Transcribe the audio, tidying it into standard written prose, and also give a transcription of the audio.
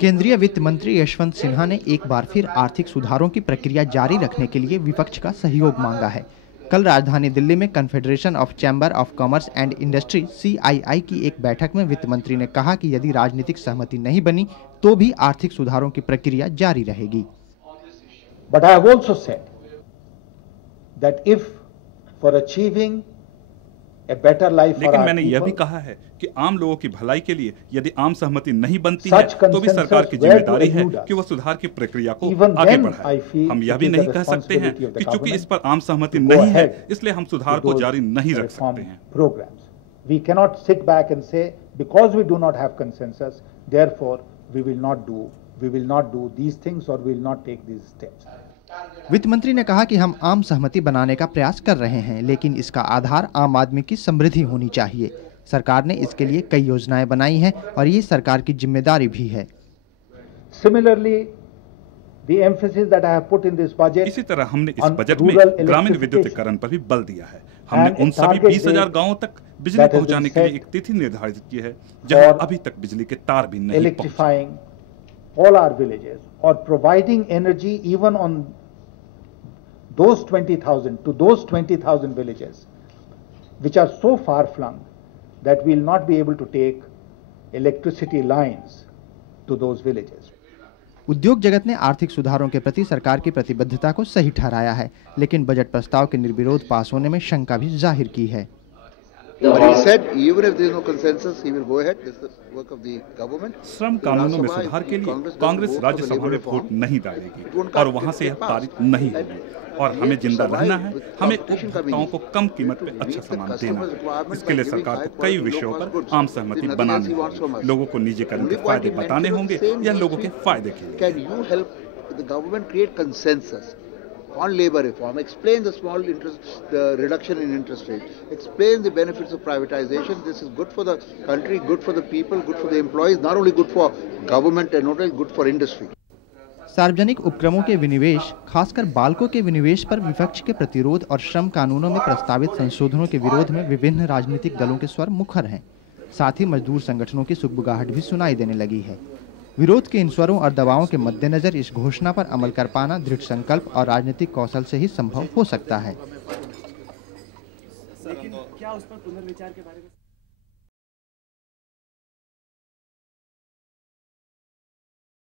केंद्रीय वित्त मंत्री यशवंत सिन्हा ने एक बार फिर आर्थिक सुधारों की प्रक्रिया जारी रखने के लिए विपक्ष का सहयोग मांगा है। कल राजधानी दिल्ली में confederation of chamber of commerce and industry (CII) की एक बैठक में वित्त मंत्री ने कहा कि यदि राजनीतिक सहमति नहीं बनी तो भी आर्थिक सुधारों की प्रक्रिया जारी रहेगी। But I have also said that if for achieving लेकिन मैंने यह भी कहा है कि आम लोगों की भलाई के लिए यदि आम सहमति नहीं बनती है तो भी सरकार की जिम्मेदारी है कि वह सुधार की प्रक्रिया को आगे बढ़ाए। हम यह भी नहीं कह सकते हैं कि चूंकि इस पर आम सहमति नहीं है इसलिए हम सुधार को जारी नहीं रख सकते हैं। We cannot sit back and say because we do not have consensus, therefore we will not do these things or we will not take these steps. वित्त मंत्री ने कहा कि हम आम सहमति बनाने का प्रयास कर रहे हैं, लेकिन इसका आधार आम आदमी की समृद्धि होनी चाहिए। सरकार ने इसके लिए कई योजनाएं बनाई हैं और ये सरकार की जिम्मेदारी भी है। इसी तरह हमने इस बजट में ग्रामीण विद्युतीकरण पर भी बल दिया है। हमने उन सभी 20,000 गांवों तक बिजली पहुंचाने के लिए एक तिथि निर्धारित की है जहां अभी तक बिजली के तार भी नहीं पहुंचे। All our villages or providing energy even on those 20,000 villages which are so far flung that we will not be able to take electricity lines to those villages. उद्योग जगत ने आर्थिक सुधारों के प्रति सरकार की प्रतिबद्धता को सही ठहराया है, लेकिन बजट प्रस्ताव के निर्विरोध पास होने में शंका भी जाहिर की है। श्रम कानूनों में सुधार के लिए कांग्रेस राज्यसभा में वोट नहीं डालेगी और वहां से यह पारित नहीं होगी। और हमें जिंदा रहना है, हमें उपभोक्ताओं को कम कीमत पे अच्छा सामान देना है। इसके लिए सरकार को कई विषयों पर आम सहमति बनानी होगी। लोगों को निजीकरण के फायदे बताने होंगे या लोगों के फायदे के लिए। On labor reform, explain the small interest, the reduction in interest rate, explain the benefits of privatization. This is good for the country, good for the people, good for the employees, not only good for government and not only good for industry. सार्वजनिक उपक्रमों के विनिवेश, खासकर बालकों के विनिवेश पर विपक्ष के प्रतिरोध और श्रम कानूनों में प्रस्तावित संशोधनों के विरोध में विभिन्न राजनीतिक दलों के स्वर मुखर हैं। साथ ही मजदूर संगठनों की सुगबुगाहट भी सुनाई देने लगी है। विरोध के इन स्वरों और दबावों के मद्देनजर इस घोषणा पर अमल कर पाना दृढ़ संकल्प और राजनीतिक कौशल से ही संभव हो सकता है। लेकिन क्या उस पर पुनर्विचार के बारे में